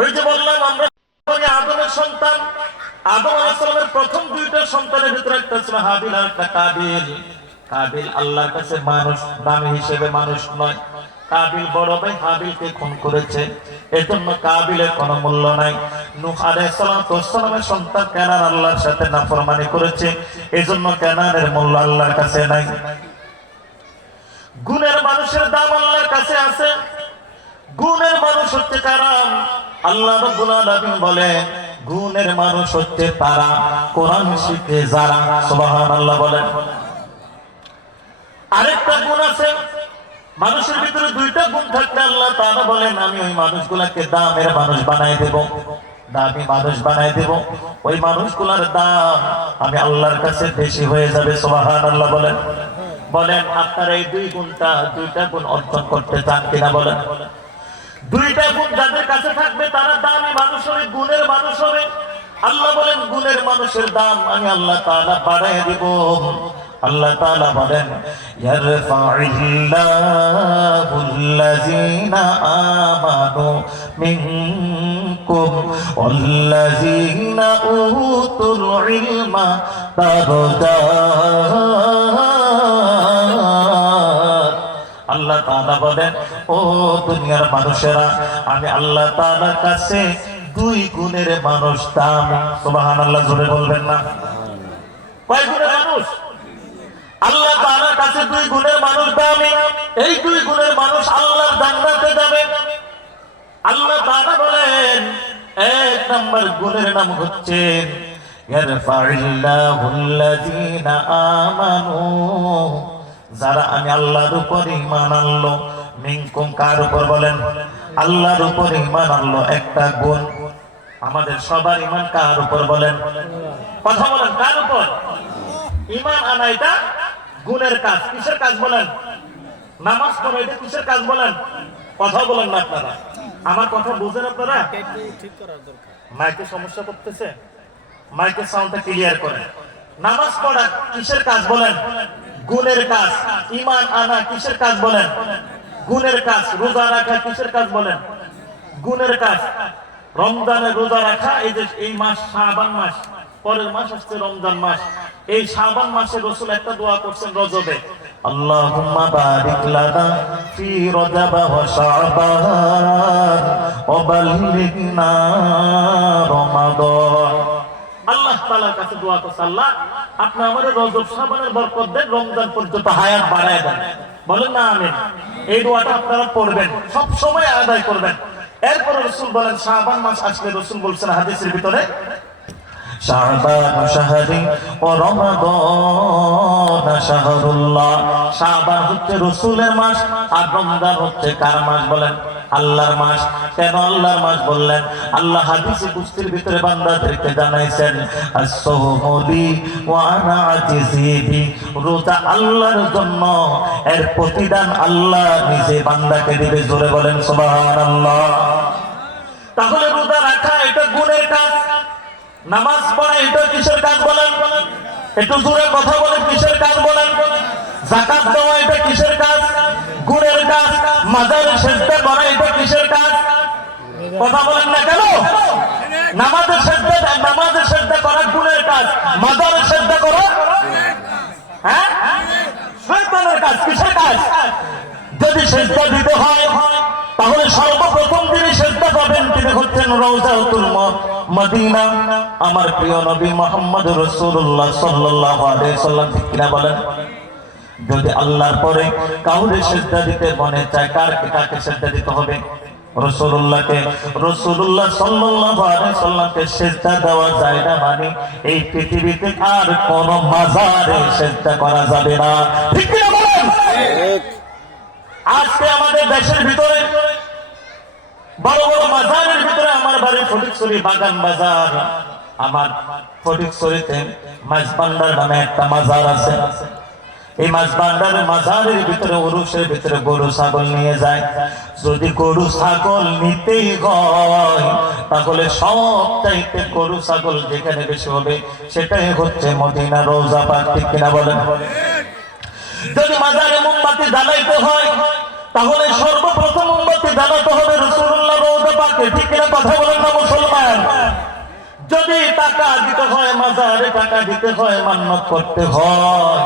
ওই যে বললাম আমরা আদমের সন্তান। আদম আলাইহিস সালামের প্রথম দুইটা সন্তানের ভিতরে একটা ছিল হাবিল আর একটা কাবিল। কাবিল আল্লাহর কাছে মানুষ দামি হিসেবে মানুষ নয়। কাবিল বড় ভাই হাবিলকে খুন করেছে, এজন্য কাবিলের কোনো মূল্য নাই। নূহ আলাইহিস সালামের সন্তান কানান আল্লাহর সাথে নাফরমানি করেছে, এজন্য কানানের মূল্য আল্লাহর কাছে নাই। গুণের মানুষের দাম আল্লাহর কাছে আছে। গুণের মানুষ হচ্ছে কারাম। আল্লাহ রাব্বুল আলামিন বলে গুণের মানুষ হচ্ছে তারা কোরআন শিখে যারা। সুবহানাল্লাহ বলেন। আরেকটা গুণ আছে, মানুষের ভিতরে দুইটা গুণ থাকলে আল্লাহ তাআলা বলেন আমি ওই মানুষগুলোকে দামের মানুষ বানাই দেব, দামি মানুষ বানাই দেব। ওই মানুষগুলোর দাম আমি আল্লাহর কাছে বেশি হয়ে যাবে। সুবহানাল্লাহ বলেন। বলেন আপনারা এই দুইটা গুণ অর্জন করতে চান কিনা বলেন? দুইটা গুণ যাদের কাছে থাকবে তারা দামি মানুষ হবে, গুণের মানুষ হবে। আল্লাহ বলেন গুণের মানুষের দাম আমি আল্লাহ তাআলা বাড়ায় দেব। আল্লাহ তাআলা বলেন ইয়ারফা'িল্লাহুল্লাযীনা আমানু মিনকুম ওয়াল্লাযীনা উতুল ইলমা দারাজাত। আল্লাহ তাআলা বলেন ও দুনিয়ার মানুষেরা আমি আল্লাহ তাআলার কাছে দুই গুণের মানুষ দামি। সুবহানাল্লাহ জোরে বলবেন না? কয় গুণের মানুষ? আল্লাহ তাআলার কাছে দুই গুণের মানুষ দামি। এই দুই গুণের মানুষ আল্লাহর জান্নাতে যাবে। আল্লাহ তাআলা বলেন এক নাম্বার গুণের নাম হচ্ছে ইয়ারফা'িল্লাহুল্লাযীনা আমানু, যারা আমি আল্লাহর উপর ঈমান আনলো। মিনকুম কার উপর বলেন? আল্লাহর উপর ঈমান আনলো। একটা গুণ আমাদের সবার ঈমান কার উপর বলেন? কথা বলেন কার উপর? ঈমান আনা এটা গুণের কাজ। কিসের কাজ বলেন? নামাজ পড়া এটা কিসের কাজ বলেন? কথা বলেন না আপনারা। আমার কথা বুঝেন আপনারা? ঠিক করার দরকার। মাইকে সমস্যা করতেছে, মাইকের সাউন্ডটা ক্লিয়ার করেন। নামাজ পড়া কিসের কাজ বলেন? গুণের কাজ। ঈমান আনা কিসের কাজ বলেন? গুণের কাজ। রোজা রাখা কিসের কাজ বলেন? গুণের কাজ। রমজানের রোজা রাখা, এই যে এই মাস শাবান মাস, পরের মাস আসছে রমজান মাস। এই শাবান মাসে রাসূল একটা দোয়া করছেন রজবে, আল্লাহুম্মা বারিক লানা ফি রজব ওয়া শাবান ওয়া বাল্লিগনা রমাদান। আল্লাহ তাআলার কাছে দোয়া করছে আল্লাহ আপনি আমাদের রজব শাবানের বরকত দেন, রমজান পর্যন্ত হায়াত বাড়ায় দেন। বলেন না আমিন। এই দোয়াটা আপনারা পড়বেন, সব সময় আদায় করবেন। এরপর রাসূল বলেন শাবান মাস আসলে রাসূল বলছেন হাদিসের ভিতরে শাবান শাহরি ও রমাদান শাহরুল্লাহ। শাবান হচ্ছে রাসূলের মাস আর রমজান হচ্ছে কার মাস বলেন? আল্লাহর মাস। কেন আল্লাহর মাস বললেন? আল্লাহ হাদিসে কুদসির ভিতরে বান্দাদেরকে জানাইছেন as-sawmu li ওয়া আনা আজিজি বি। রোজা আল্লাহর জন্য, এর প্রতিদান আল্লাহ নিজে বান্দাকে দিবে। জোরে বলেন সুবহানাল্লাহ। তাহলে রোজা রাখা এটা গুণের কাজ। নামাজ পড়া এটা কিসের কাজ বলেন? একটু জোরে কথা বলেন কিসের কাজ বলেন? যাকাত দেওয়া এটা কিসের কাজ? গুণের কাজ। মাজারে সিজদা করা এটা কিসের কাজ? কথা বলেন না কেন? নামাজের সিজদা করা গুণের কাজ, মাজারে সিজদা করা হ্যাঁ শয়তানের কাজ। কিসের কাজ? যদি সিজদা দিতে হয় তাহলে সর্বপ্রথম যিনি সিজদা পাবেন তিনি হচ্ছেন রওজাতুল মদিনা, আমার প্রিয় নবী মুহাম্মদ রাসূলুল্লাহ সাল্লাল্লাহু আলাইহি ওয়াসাল্লাম। ঠিক কিনা বলেন? যদি আল্লাহর পরে কাউরে সিজদা দিতে মনে চায়, কাকে সিজদা দিতে হবে? রাসূলুল্লাহকে। রাসূলুল্লাহ সাল্লাল্লাহু আলাইহি ওয়াসাল্লামকে সিজদা দেওয়া যায় না মানে এই পৃথিবীতে আর কোন মাজারে সিজদা করা যাবে না। ঠিক কিনা বলেন? ঠিক। আজকে আমাদের দেশের ভিতরে বড় বড় মাজারের ভিতরে, আমার বাড়ি ফটিকছড়ি বাগান বাজার, আমার ফটিকছড়িতে মাঝবান্ডার নামে একটা মাজার আছে। এই মাঝবান্ডারের মাজারের ভিতরে উরুসের ভিতরে গরু ছাগল নিয়ে যায়। যদি গরু ছাগল নিতেই হয় তাহলে সবচাইতে গরু ছাগল যেখানে বেশি হবে সেটাই হচ্ছে মদিনা রওজা পাক। ঠিক কিনা বলেন? যদি মাজারে মোমবাতি জ্বালাইতে হয় তাহলে সর্বপ্রথম মোমবাতি জ্বালাতে হবে রাসূলুল্লাহ রওজা পাকে। ঠিক কিনা কথা বলেন যদি টাকা দিতে হয়, মাজারে টাকা দিতে হয়, মান্নত করতে হয়,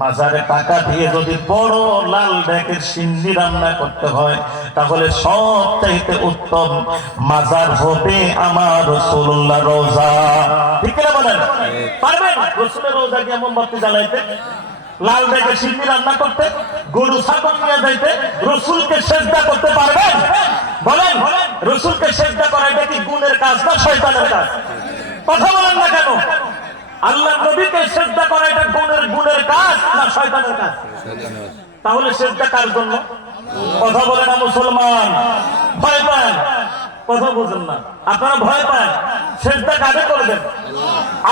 মাজারে টাকা দিয়ে যদি বড় লাল ডেকের সিন্নি রান্না করতে হয়, তাহলে সবচাইতে উত্তম মাজার হবে আমার রাসূলুল্লাহ রওজা। ঠিক না বলেন? পারবেন রাসূলের রওজা কি মোমবাতি জ্বালাইতে, লাল ডেকের সিন্নি রান্না করতে, গরু ছাগল নিয়ে যাইতে, রাসূলকে সিজদা করতে পারবেন? বলেন, রাসূলকে সিজদা করা এটা কি গুণের কাজ না শয়তানের কাজ? কথা বলেন না কেন? আল্লাহ নবীকে সিজদা করা এটা গুণের কাজ না শয়তানের কাজ? তাহলে সিজদা কার জন্য? কথা বলে না মুসলমান? ভয় পান, কথা বুঝেন না আপনারা, ভয় পান। সিজদা কাকে করবেন?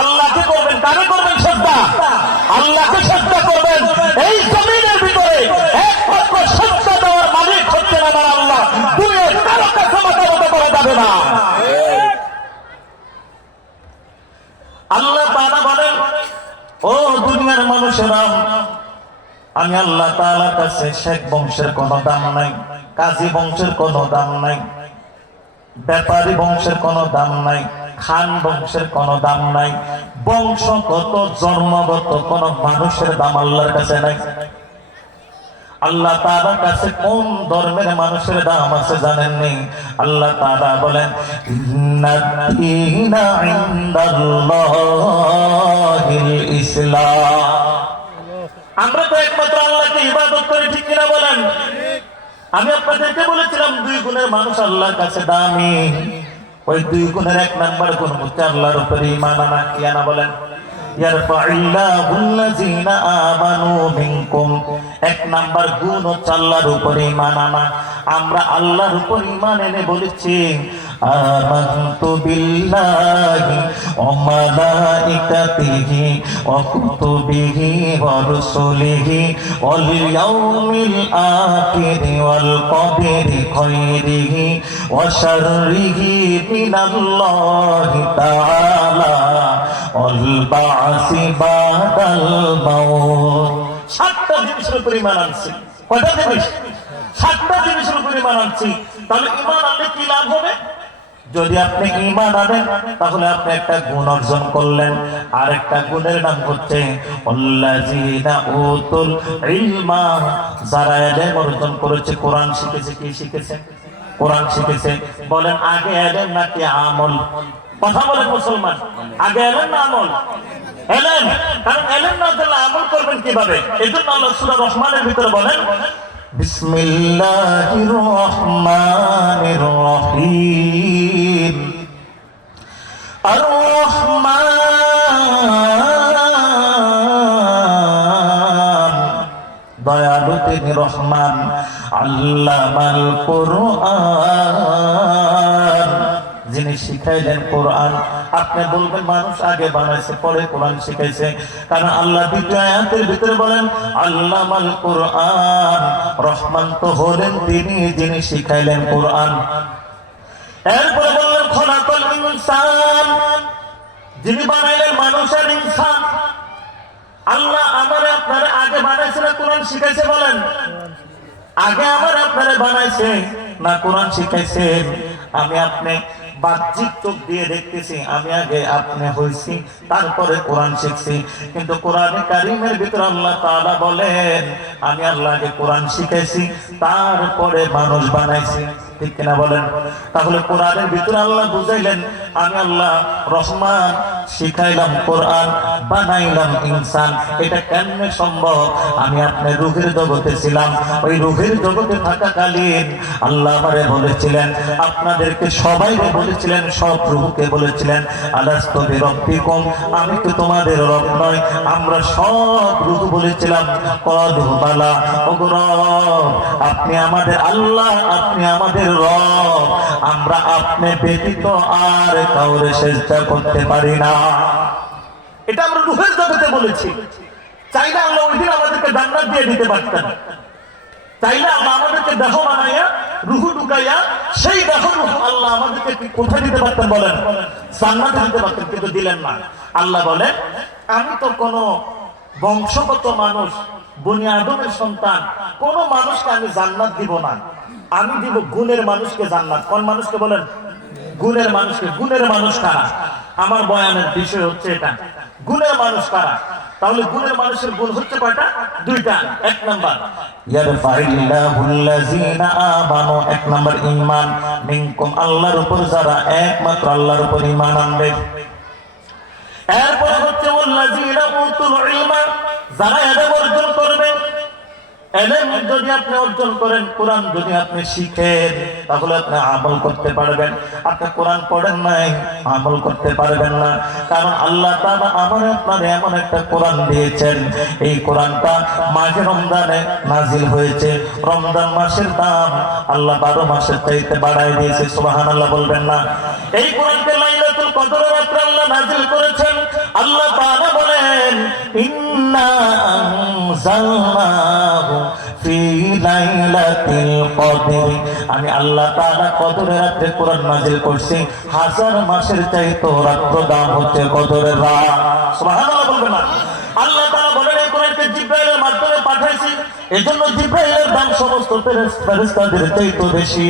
আল্লাহকে করবেন। কাকে করবেন সিজদা? আল্লাহকে সিজদা করবেন। এই জমিনের ভিতরে একমাত্র সিজদা দেওয়ার মালিক হচ্ছেন আমার আল্লাহ। দুনিয়ার কারো কাছে মাথা নত করা যাবে না। আল্লাহ তাআলা বলেন, ও দুনিয়ার মানুষেরা, আমি আল্লাহ তাআলার কাছে শেখ বংশের কোনো দাম নাই, কাজী বংশের কোনো দাম নাই, ব্যাপারী বংশের কোনো দাম নাই, খান বংশের কোনো দাম নাই, বংশগত জন্মগত কোন মানুষের দাম আল্লাহর কাছে নাই। আল্লাহ তাআলার কাছে কোন ধর্মের মানুষের দাম আছে জানেননি? আল্লাহ তাআলা বলেন, ইন্নাদ-দীনা ইনদাল্লাহিল ইসলাম। আমরা তো একমাত্র আল্লাহকে ইবাদত করি, ঠিক কিনা বলেন? আমি আপনাদেরকে বলেছিলাম দুই গুণের মানুষ আল্লাহর কাছে দামি। ওই দুই গুণের এক নাম্বার গুণ হচ্ছে আল্লাহর উপরে ঈমান আনা। কি আনা বলেন? ইয়ারফাইল্লাহুল্লাযীনা আমানু মিনকুম। এক নাম্বার গুণ হচ্ছে আল্লাহর উপরে ঈমান আনা। আমরা আল্লাহর উপর ঈমান এনে বলেছি আমানতু বিল্লাহি ওয়া মালাইকাতিহি ওয়া কুতুবিহি ওয়া রুসুলিহি ওয়াল ইয়াউমিল আখিরি ওয়াল কদরি খায়রিহি ওয়া শাররিহি মিনাল্লাহি তাআলা ওয়াল বা'সি বাদাল মাউত। 7টা জিনিসের উপর ঈমান আনছি। কয়টা জিনিস? 7টা জিনিসের উপর ঈমান আনছি। তাহলে ঈমান আনলে কি লাভ হবে? যদি আপনি ঈমান আনেন তাহলে আপনি একটা গুণ অর্জন করলেন। আর একটা গুণের নাম হচ্ছে আল্লাযীনা উতুল ইলমা। যারা ইলম অর্জন করেছে, কোরআন শিখেছে। কি শিখেছে? কোরআন শিখেছে। বলেন আগে ইলম নাকি আমল? কথা বলেন মুসলমান, আগে ইলম না আমল? ইলম। কারণ ইলম না জানলে আমল করবেন কিভাবে? এজন্য আল্লাহ সূরা রহমানের ভিতরে বলেন, বিসমিল্লাহির রহমানির রহিম। আর রহমান, দয়ালু তিনি রহমান। আল্লামাল কুরআন, যিনি শিখাইলেন কোরআন। আপনি বলবেন মানুষ আগে বানাইছে পরে কোরআন শিখাইছে, কারণ আল্লাহ দ্বিতীয় আয়াতের ভিতরে বলেন আল্লামাল কোরআন। রহমান তো হলেন তিনি যিনি শিখাইলেন কোরআন। এরপরে বললেন খলাকাল ইনসান, যিনি বানাইলেন মানুষের ইনসান। আল্লাহ আমারে আপনারে আগে বানাইছে না কোরআন শিখাইছে? বলেন আগে আমারে আপনারে বানাইছে না কোরআন শিখাইছে? আমি আপনি বাহ্যিক চোখ দিয়ে দেখতেছি, আমি আগে আপনি হইছি, তারপরে কোরআন শিখছি। কিন্তু কোরআনে কারিমের ভিতরে আল্লাহ তাআলা বলেন আমি আল্লাহ আগে কোরআন শিখাইছি, তারপরে মানুষ বানাইছি। ঠিক কিনা বলেন? তাহলে কোরআনের ভিতরে আল্লাহ বুঝাইলেন আমি আল্লাহ রহমান, শিখাইলাম কোরআন, বানাইলাম ইনসান। এটা কেমনে সম্ভব? আমি আপনি রূহের জগতে ছিলাম। ওই রূহের জগতে থাকাকালীন আল্লাহ আমারে বলেছিলেন, আপনাদেরকে সবাইকে বলেছিলেন, সব রূহকে বলেছিলেন আলাস্তু বিরব্বিকুম, আমি তো তোমাদের রব নয়? আমরা সব রূহ বলেছিলাম ক্বালু বালা, ওগো রব আপনি আমাদের আল্লাহ, আপনি আমাদের রব, আমরা আপনি ব্যতীত আর কাউরে সিজদা করতে পারি না। এটা আমরা রূহের জগতে বলেছি। চাইলে আল্লাহ ওই দিন আমাদেরকে জান্নাত দিয়ে দিতে পারতেন। চাইলে আল্লাহ আমাদেরকে দেহ বানাইয়া রূহ ঢুকাইয়া সেই দেহ রূহ আল্লাহ আমাদেরকে কোথায় দিতে পারতেন? বলেন জান্নাতে দিতে পারতেন, কিন্তু দিলেন না। আল্লাহ বলেন আমি তো কোন বংশগত মানুষ, বনি আদমের সন্তান, কোন মানুষকে আমি জান্নাত দিব না। আমি দিব গুণের মানুষকে জান্নাত। কোন মানুষকে? বলেন গুণের মানুষকে। গুণের মানুষ কারা? আমার বয়ানের বিষয় হচ্ছে এটা, গুণের মানুষ কারা? তাহলে গুণের মানুষের গুণ হচ্ছে কয়টা? দুইটা। এক নাম্বার ইয়ারফাইল্লাহুল্লাযীনা আমানু, এক নাম্বার ঈমান, মিনকুম আল্লাহর উপর যারা একমাত্র আল্লাহর উপর ঈমান আনবে। এরপর হচ্ছে ওয়াল্লাযীনা উতুল ইলমা, যারা ইলম অর্জন করবে। ইলম যদি আপনি অর্জন করেন, কোরআন যদি আপনি শিখেন, তাহলে আপনি আমল করতে পারবেন। আপনি কোরআন পড়েন নাই, আমল করতে পারবেন না। কারণ আল্লাহ তাআলা আপনার এমন একটা কোরআন দিয়েছেন, এই কোরআনটা মাঝে রমজানে নাজিল হয়েছে। রমজান মাসের দাম আল্লাহ 12 মাসের চাইতে বাড়ায় দিয়েছে। সুবহানাল্লাহ বলবেন না? এই কোরআনকে লাইলাতুল কদরের রাতে আল্লাহ নাজিল করেছেন। আল্লাহ তাআলা বলেন, ইন্না আনজালনাহু ফি লাইলাতিল কদর, আমি আল্লাহ তাআলা কদরের রাতে কোরআন নাজিল করছি। 1000 মাসের চাইতে রাত দাম হচ্ছে কদরের রাত। সুবহানাল্লাহ বলবেন না? আল্লাহ তাআলা বলেন, এই কোরআনকে জিবরাইলের মাধ্যমে পাঠাইছি, এজন্য জিবরাইলের দাম সমস্ত ফেরেশতাদের চাইতে বেশি।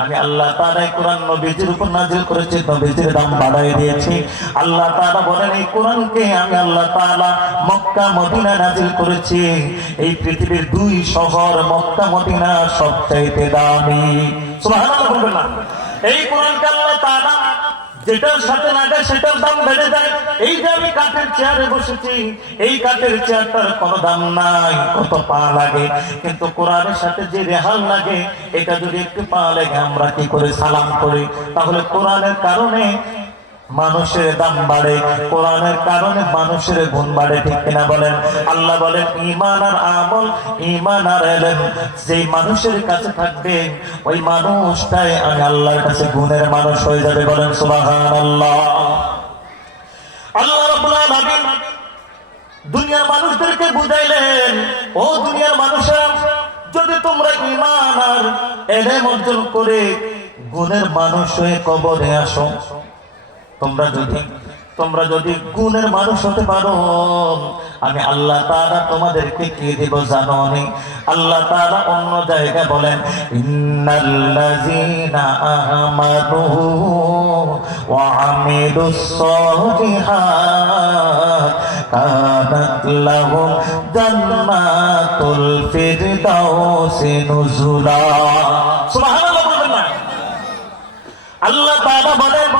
আমি আল্লাহ তাআলা এই কোরআন নবীজির উপর নাজিল করেছি, নবীজির দাম বাড়াই দিয়েছি। আল্লাহ তাআলা বলেন, এই কোরআনকে আমি আল্লাহ তাআলা মক্কা মদিনা নাজিল করেছি। এই পৃথিবীর 2 শহর মক্কা মদিনা সবচাইতে দামি। সুবহানাল্লাহ বলবেন না? এই কোরআনকে আল্লাহ তাআলা যেটার সাথে লাগে সেটার দাম বেড়ে যায়। এই যে আমি কাঠের চেয়ারে বসেছি, এই কাঠের চেয়ারটার কোনো দাম নাই, কত পা লাগে। কিন্তু কোরআনের সাথে যে রেহাল লাগে, এটা যদি একটু পা লাগে আমরা কি করে সালাম করি। তাহলে কোরআনের কারণে মানুষের দাম বাড়ে, কোরআনের কারণে মানুষের গুণ বাড়ে, ঠিক কিনা বলেন? আল্লাহ বলেন, ঈমান আর আমল, ঈমান আর ইলম যেই মানুষের কাছে থাকবে, ওই মানুষটাই আমি আল্লাহর কাছে গুণের মানুষ হয়ে যাবে। বলেন সুবহানাল্লাহ। আল্লাহ রাব্বুল আলামিন দুনিয়ার মানুষদেরকে বুঝাইলেন, ও দুনিয়ার মানুষেরা, যদি তোমরা ঈমান আর ইলম অর্জন করে গুণের মানুষ হয়ে কবরে আসো, তোমরা যদি গুণের মানুষ হতে পারো, আমি আল্লাহ তাআলা তোমাদেরকে কি দেব জানো নি? আল্লাহ তাআলা অন্য জায়গায় বলেন, ইন্নাল্লাযীনা আমানু ওয়া আমিলুস সালিহাত কানাত লাহুম জান্নাতুল ফিরদাউসি নুজুলা। সুবহানাল্লাহ বলবেন না? আল্লাহ তাআলা বলেন,